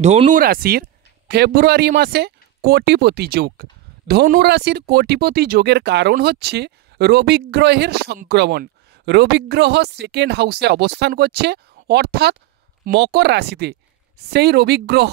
ধনু রাশির ফেব্রুয়ারি মাসে কোটিপতি যোগ। ধনু রাশির কোটিপতি যোগের কারণ হচ্ছে রবি গ্রহের সংক্রমণ। রবি গ্রহ সেকেন্ড হাউসে অবস্থান করছে, অর্থাৎ মকর রাশিতে। সেই রবি গ্রহ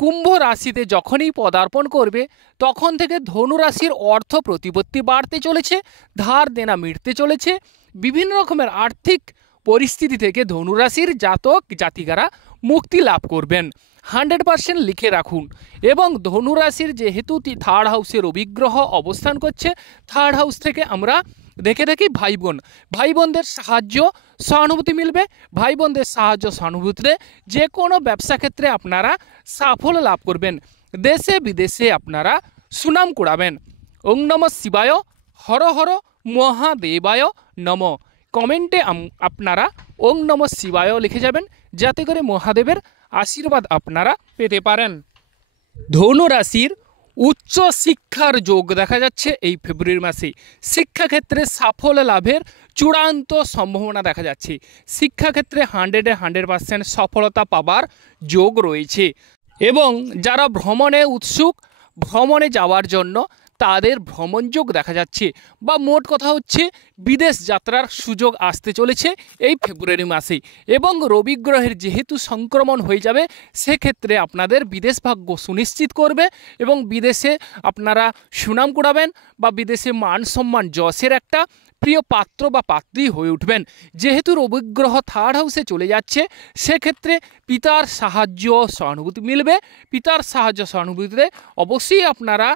কুম্ভ রাশিতে যখনই পদার্পণ করবে তখন থেকে ধনু রাশির অর্থ প্রতিপত্তি বাড়তে চলেছে, ধার দেনা মিটতে চলেছে। বিভিন্ন রকমের আর্থিক পরিস্থিতি থেকে ধনুরাশির জাতক জাতিকারা মুক্তি লাভ করবেন। 100% লিখে রাখুন। এবং ধনুরাশির যেহেতু থার্ড হাউসে রবি গ্রহ অবস্থান করছে, থার্ড হাউস থেকে আমরা দেখে দেখি ভাই বোনদের সাহায্য সহানুভূতি মিলবে। ভাই বোনদের সাহায্য সহানুভূতিতে যে কোনো ব্যবসা ক্ষেত্রে আপনারা সাফল্য লাভ করবেন। দেশে বিদেশে আপনারা সুনাম কুড়াবেন। ওং নমঃ শিবায়, হর হর মহাদেবায় নম। কমেন্টে আপনারা ওং নমঃ শিবায় লিখে যাবেন, যাতে করে মহাদেবের আশীর্বাদ আপনারা পেতে পারেন। ধনু রাশির উচ্চ শিক্ষার যোগ দেখা যাচ্ছে এই ফেব্রুয়ারি মাসে। শিক্ষাক্ষেত্রে সাফল্য লাভের চূড়ান্ত সম্ভাবনা দেখা যাচ্ছে। শিক্ষাক্ষেত্রে 100% সফলতা পাবার যোগ রয়েছে। এবং যারা ভ্রমণে উৎসুক, ভ্রমণে যাওয়ার জন্য তাদের ভ্রমণ যোগ দেখা যাচ্ছে, বা মোট কথা হচ্ছে বিদেশ যাত্রার সুযোগ আসতে চলেছে এই ফেব্রুয়ারি মাসে। এবং রবি গ্রহের যেহেতু সংক্রমণ হয়ে যাবে, সেক্ষেত্রে আপনাদের বিদেশ ভাগ্য সুনিশ্চিত করবে এবং বিদেশে আপনারা সুনাম কুড়াবেন, বা বিদেশে মান সম্মান যশের একটা প্রিয় পাত্র বা পাত্রী হয়ে উঠবেন। যেহেতু রবি গ্রহ থার্ড হাউসে চলে যাচ্ছে, সেক্ষেত্রে পিতার সাহায্য সহানুভূতি মিলবে। পিতার সাহায্য সহানুভূতিতে অবশ্যই আপনারা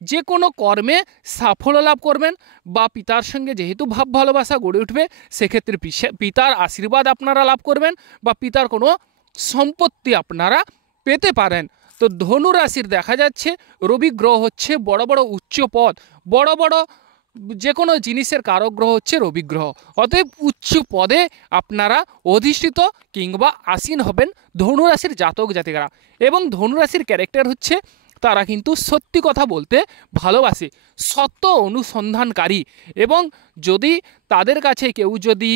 যে কোনো কর্মে সাফল্য লাভ করবেন, বা পিতার সঙ্গে যেহেতু ভাব ভালোবাসা গড়ে উঠবে, সেক্ষেত্রে পিতার আশীর্বাদ আপনারা লাভ করবেন, বা পিতার কোনো সম্পত্তি আপনারা পেতে পারেন। তো ধনু রাশির দেখা যাচ্ছে রবি গ্রহ হচ্ছে বড় বড় উচ্চ পদ, বড় বড় যে কোনো জিনিসের কারক গ্রহ হচ্ছে রবি গ্রহ। অতএব উচ্চ পদে আপনারা অধিষ্ঠিত কিংবা আসীন হবেন ধনুরাশির জাতক জাতিকারা। এবং ধনুরাশির ক্যারেক্টার হচ্ছে তারা কিন্তু সত্যি কথা বলতে ভালোবাসে, সত্য অনুসন্ধানকারী। এবং যদি তাদের কাছে কেউ যদি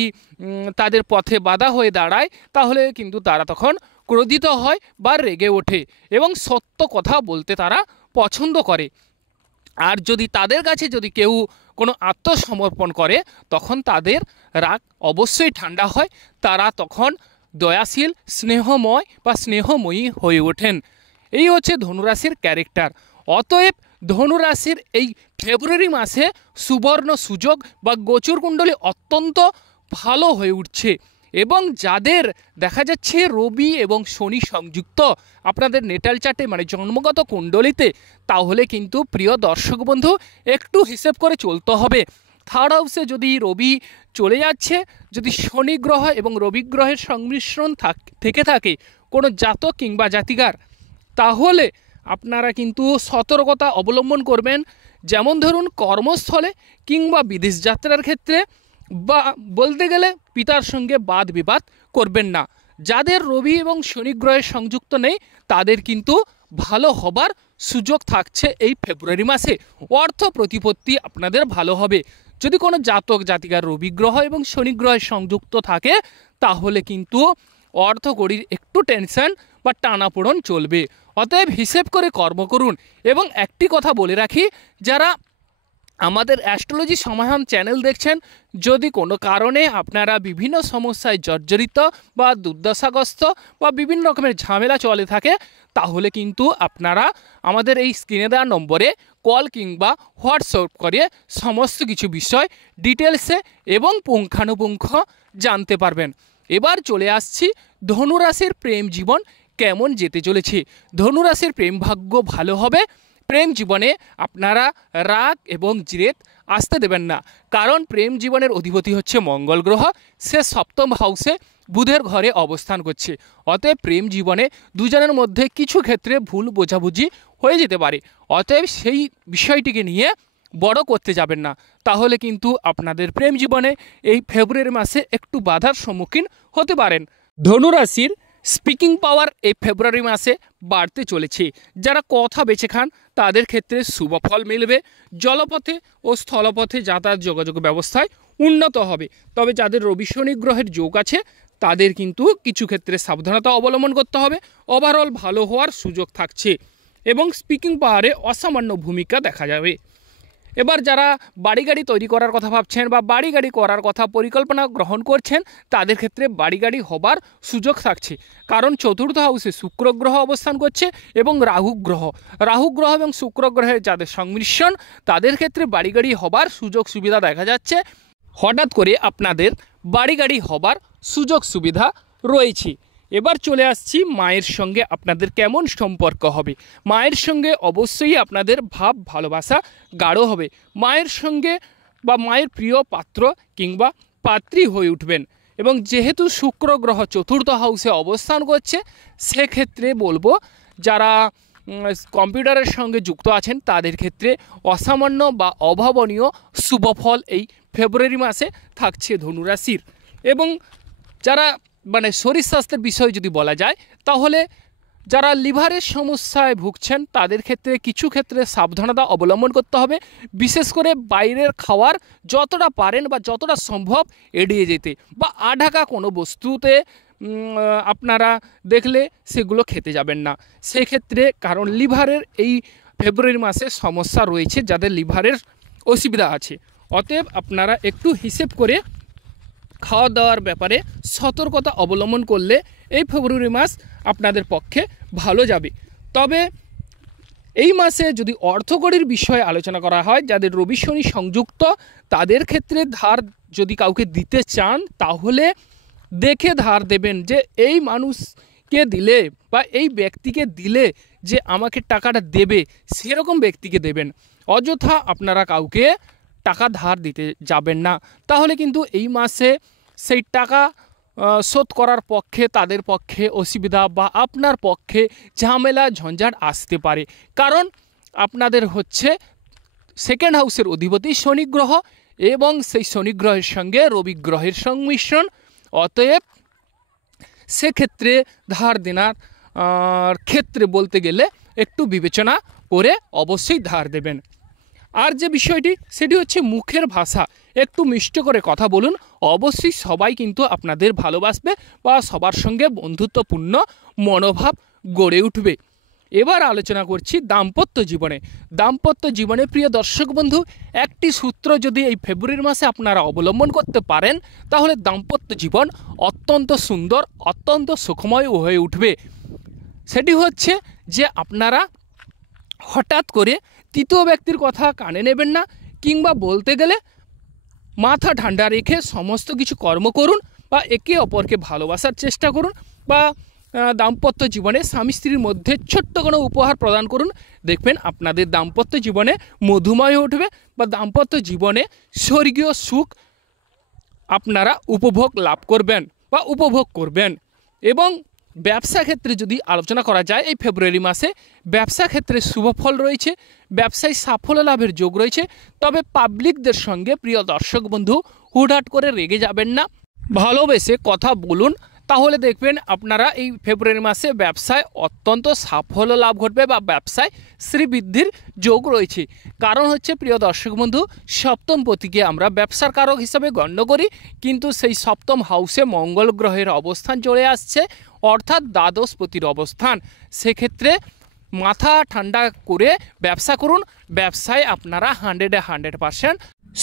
তাদের পথে বাধা হয়ে দাঁড়ায়, তাহলে কিন্তু তারা তখন ক্রোধিত হয় বা রেগে ওঠে, এবং সত্য কথা বলতে তারা পছন্দ করে। আর যদি তাদের কাছে যদি কেউ কোনো আত্মসমর্পণ করে, তখন তাদের রাগ অবশ্যই ঠান্ডা হয়। তারা তখন দয়াশীল, স্নেহময় বা স্নেহময়ী হয়ে ওঠেন। এই হচ্ছে ধনুরাশির ক্যারেক্টার। অতএব ধনুরাশির এই ফেব্রুয়ারি মাসে সুবর্ণ সুযোগ বা গোচর কুণ্ডলী অত্যন্ত ভালো হয়ে উঠছে। এবং যাদের দেখা যাচ্ছে রবি এবং শনি সংযুক্ত আপনাদের নেটাল চার্টে, মানে জন্মগত কুণ্ডলিতে, তাহলে কিন্তু প্রিয় দর্শক বন্ধু একটু হিসেব করে চলতে হবে। থার্ড হাউসে যদি রবি চলে যাচ্ছে, যদি শনি গ্রহ এবং রবি গ্রহের সংমিশ্রণ থেকে থাকে কোনো জাতক কিংবা জাতিকার, তাহলে আপনারা কিন্তু সতর্কতা অবলম্বন করবেন। যেমন ধরুন কর্মস্থলে কিংবা বিদেশ যাত্রার ক্ষেত্রে, বা বলতে গেলে পিতার সঙ্গে বাদ বিবাদ করবেন না। যাদের রবি এবং শনি গ্রহের সংযুক্ত নেই, তাদের কিন্তু ভালো হবার সুযোগ থাকছে এই ফেব্রুয়ারি মাসে। অর্থ প্রতিপত্তি আপনাদের ভালো হবে। যদি কোনো জাতক জাতিকার রবি গ্রহ এবং শনি গ্রহের সংযুক্ত থাকে, তাহলে কিন্তু অর্থকড়ির একটু টেনশন বা টানাপোড়ন চলবে। অতএব হিসেব করে কর্ম করুন। এবং একটি কথা বলে রাখি, যারা আমাদের অ্যাস্ট্রোলজি সমাধান চ্যানেল দেখছেন, যদি কোনো কারণে আপনারা বিভিন্ন সমস্যায় জর্জরিত বা দুর্দশাগ্রস্ত বা বিভিন্ন রকমের ঝামেলা চলে থাকে, তাহলে কিন্তু আপনারা আমাদের এই স্ক্রিনে দেওয়া নম্বরে কল কিংবা হোয়াটসঅ্যাপ করে সমস্ত কিছু বিষয় ডিটেলসে এবং পুঙ্খানুপুঙ্খ জানতে পারবেন। এবার চলে আসছি ধনুরাশির প্রেম জীবন কেমন যেতে চলেছে। ধনুরাশির প্রেম ভাগ্য ভালো হবে। প্রেম জীবনে আপনারা রাগ এবং জিরেত আসতে দেবেন না, কারণ প্রেম জীবনের অধিপতি হচ্ছে মঙ্গল গ্রহ। সে সপ্তম হাউসে বুধের ঘরে অবস্থান করছে। অতএব প্রেম জীবনে দুজনের মধ্যে কিছু ক্ষেত্রে ভুল বোঝাবুঝি হয়ে যেতে পারে। অতএব সেই বিষয়টিকে নিয়ে বড় করতে যাবেন না, তাহলে কিন্তু আপনাদের প্রেম জীবনে এই ফেব্রুয়ারি মাসে একটু বাধার সম্মুখীন হতে পারেন। ধনুরাশির স্পিকিং পাওয়ার এই ফেব্রুয়ারি মাসে বাড়তে চলেছে। যারা কথা বেছে খান তাদের ক্ষেত্রে শুভ ফল মিলবে। জলপথে ও স্থলপথে যাতায়াত যোগাযোগ ব্যবস্থায় উন্নত হবে। তবে যাদের রবি শনি গ্রহের যোগ আছে তাদের কিন্তু কিছু ক্ষেত্রে সাবধানতা অবলম্বন করতে হবে। ওভারঅল ভালো হওয়ার সুযোগ থাকছে এবং স্পিকিং পাওয়ারে অসামান্য ভূমিকা দেখা যাবে। এবার যারা বাড়ি গাড়ি তৈরি করার কথা ভাবছেন বা বাড়ি গাড়ি করার কথা পরিকল্পনা গ্রহণ করছেন, তাদের ক্ষেত্রে বাড়ি গাড়ি হবার সুযোগ থাকছে, কারণ চতুর্থ হাউসে শুক্র গ্রহ অবস্থান করছে এবং রাহু গ্রহ এবং শুক্র গ্রহের যাদের সংমিশ্রণ, তাদের ক্ষেত্রে বাড়ি গাড়ি হবার সুযোগ সুবিধা দেখা যাচ্ছে। হঠাৎ করে আপনাদের বাড়ি গাড়ি হবার সুযোগ সুবিধা রয়েছে। এবার চলে আসছি মায়ের সঙ্গে আপনাদের কেমন সম্পর্ক হবে। মায়ের সঙ্গে অবশ্যই আপনাদের ভাব ভালোবাসা গাঢ় হবে। মায়ের সঙ্গে বা মায়ের প্রিয় পাত্র কিংবা পাত্রী হয়ে উঠবেন এবং যেহেতু শুক্র গ্রহ চতুর্থ হাউসে অবস্থান করছে, সেক্ষেত্রে বলবো যারা কম্পিউটারের সঙ্গে যুক্ত আছেন তাদের ক্ষেত্রে অসামান্য বা অভাবনীয় শুভফল এই ফেব্রুয়ারি মাসে থাকছে ধনুরাশির। এবং যারা শরীর স্বাস্থ্যের বিষয়ে যদি বলা যায়, তাহলে যারা লিভারের সমস্যায় ভুগছেন তাদের ক্ষেত্রে কিছু ক্ষেত্রে সাবধানতা অবলম্বন করতে হবে। বিশেষ করে বাইরের খাওয়ার যতটা পারেন বা যতটা সম্ভব এড়িয়ে যেতে, বা আঢাকা কোনো বস্তুতে আপনারা দেখলে সেগুলো খেতে যাবেন না সেক্ষেত্রে, কারণ লিভারের এই ফেব্রুয়ারি মাসে সমস্যা রয়েছে যাদের লিভারের অসুবিধা আছে। অতএব আপনারা একটু হিসেব করে খাওয়া দাওয়ার ব্যাপারে সতর্কতা অবলম্বন করলে এই ফেব্রুয়ারি মাস আপনাদের পক্ষে ভালো যাবে। তবে এই মাসে যদি অর্থকড়ির বিষয়ে আলোচনা করা হয়, যাদের রবি শনি সংযুক্ত তাদের ক্ষেত্রে ধার যদি কাউকে দিতে চান তাহলে দেখে ধার দেবেন, যে এই মানুষকে দিলে বা এই ব্যক্তিকে দিলে যে আমাকে টাকাটা দেবে সেরকম ব্যক্তিকে দেবেন। অযথা আপনারা কাউকে টাকা ধার দিতে যাবেন না, তাহলে কিন্তু এই মাসে সেই টাকা শোধ করার পক্ষে তাদের পক্ষে অসুবিধা বা আপনার পক্ষে ঝামেলা ঝঞ্ঝাট আসতে পারে। কারণ আপনাদের হচ্ছে সেকেন্ড হাউসের অধিপতি শনি গ্রহ এবং সেই শনি গ্রহের সঙ্গে রবি গ্রহের সংমিশ্রণ। অতএব সেক্ষেত্রে ধার দেনার ক্ষেত্রে বলতে গেলে একটু বিবেচনা করে অবশ্যই ধার দেবেন। আর যে বিষয়টি সেটি হচ্ছে মুখের ভাষা, একটু মিষ্ট করে কথা বলুন, অবশ্যই সবাই কিন্তু আপনাদের ভালোবাসবে বা সবার সঙ্গে বন্ধুত্বপূর্ণ মনোভাব গড়ে উঠবে। এবার আলোচনা করছি দাম্পত্য জীবনে প্রিয় দর্শক বন্ধু, একটি সূত্র যদি এই ফেব্রুয়ারি মাসে আপনারা অবলম্বন করতে পারেন তাহলে দাম্পত্য জীবন অত্যন্ত সুন্দর, অত্যন্ত সুখময় হয়ে উঠবে। সেটি হচ্ছে যে আপনারা হঠাৎ করে তৃতীয় ব্যক্তির কথা কানে নেবেন না, কিংবা বলতে গেলে মাথা ঠান্ডা রেখে সমস্ত কিছু কর্ম করুন বা একে অপরকে ভালোবাসার চেষ্টা করুন, বা দাম্পত্য জীবনে স্বামী স্ত্রীর মধ্যে ছোট্ট কোনো উপহার প্রদান করুন। দেখবেন আপনাদের দাম্পত্য জীবনে মধুময় উঠবে বা দাম্পত্য জীবনে স্বর্গীয় সুখ আপনারা লাভ করবেন বা উপভোগ করবেন। এবং ব্যবসা ক্ষেত্রে যদি আলোচনা করা যায়, এই ফেব্রুয়ারি মাসে ব্যবসা ক্ষেত্রে শুভফল রয়েছে, ব্যবসায় সাফল্য লাভের যোগ রয়েছে। তবে পাবলিকদের সঙ্গে প্রিয় দর্শক বন্ধু হুটহাট করে রেগে যাবেন না, ভালোবেসে কথা বলুন, তাহলে দেখবেন আপনারা এই ফেব্রুয়ারি মাসে ব্যবসায় অত্যন্ত সাফল্য লাভ ঘটবে বা ব্যবসায় শ্রীবৃদ্ধির যোগ রয়েছে। কারণ হচ্ছে প্রিয় দর্শক বন্ধু, সপ্তম পতিকে আমরা ব্যবসার কারক হিসাবে গণ্য করি, কিন্তু সেই সপ্তম হাউসে মঙ্গল গ্রহের অবস্থান চলে আসছে, অর্থাৎ দ্বাদশপতির অবস্থান। সেক্ষেত্রে মাথা ঠান্ডা করে ব্যবসা করুন, ব্যবসায় আপনারা 100%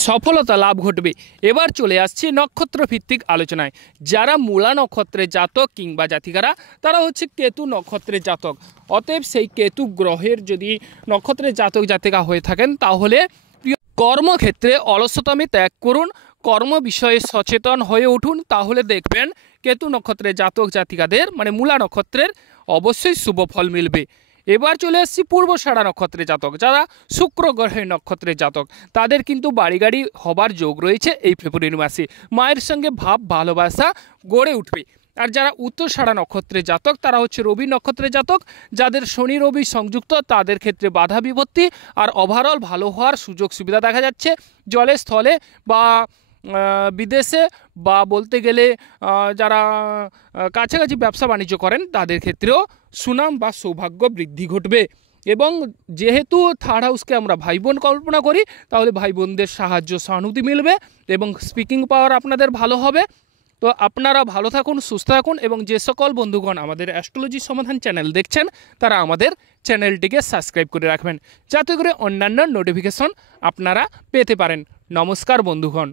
সফলতা লাভ ঘটবে। এবার চলে আসছি নক্ষত্র ভিত্তিক আলোচনায়। যারা মূলা নক্ষত্রের জাতক কিংবা জাতিকারা, তারা হচ্ছে কেতু নক্ষত্রের জাতক। অতএব সেই কেতু গ্রহের যদি নক্ষত্রের জাতক জাতিকা হয়ে থাকেন তাহলে কর্মক্ষেত্রে অলসতামি ত্যাগ করুন, কর্ম বিষয়ে সচেতন হয়ে উঠুন, তাহলে দেখবেন কেতু নক্ষত্রের জাতক জাতিকাদের মূলা নক্ষত্রের অবশ্যই শুভ ফল মিলবে। এবার চলে আসছি পূর্বষাঢ়া নক্ষত্রের জাতক, যারা শুক্র গ্রহের নক্ষত্রের জাতক, তাদের কিন্তু বাড়ি গাড়ি হবার যোগ রয়েছে এই ফেব্রুয়ারি মাসে। মায়ের সঙ্গে ভাব ভালোবাসা গড়ে উঠবে। আর যারা উত্তরষাঢ়া নক্ষত্রের জাতক, তারা হচ্ছে রবি নক্ষত্রের জাতক, যাদের শনি রবি সংযুক্ত, তাদের ক্ষেত্রে বাধা বিপত্তি আর ওভারঅল ভালো হওয়ার সুযোগ সুবিধা দেখা যাচ্ছে। জলে স্থলে বা বিদেশে বা বলতে গেলে যারা কাছাকাছি ব্যবসা বাণিজ্য করেন তাদের ক্ষেত্রেও সুনাম বা সৌভাগ্য বৃদ্ধি ঘটবে। এবং যেহেতু থার্ড হাউসকে আমরা ভাই বোন কল্পনা করি, তাহলে ভাই বোনদের সাহায্য সহানুভূতি মিলবে এবং স্পিকিং পাওয়ার আপনাদের ভালো হবে। তো আপনারা ভালো থাকুন, সুস্থ থাকুন, এবং যে সকল বন্ধুগণ আমাদের অ্যাস্ট্রোলজি সমাধান চ্যানেল দেখছেন তারা আমাদের চ্যানেলটিকে সাবস্ক্রাইব করে রাখবেন, যাতে করে অন্যান্য নোটিফিকেশন আপনারা পেতে পারেন। নমস্কার বন্ধুগণ।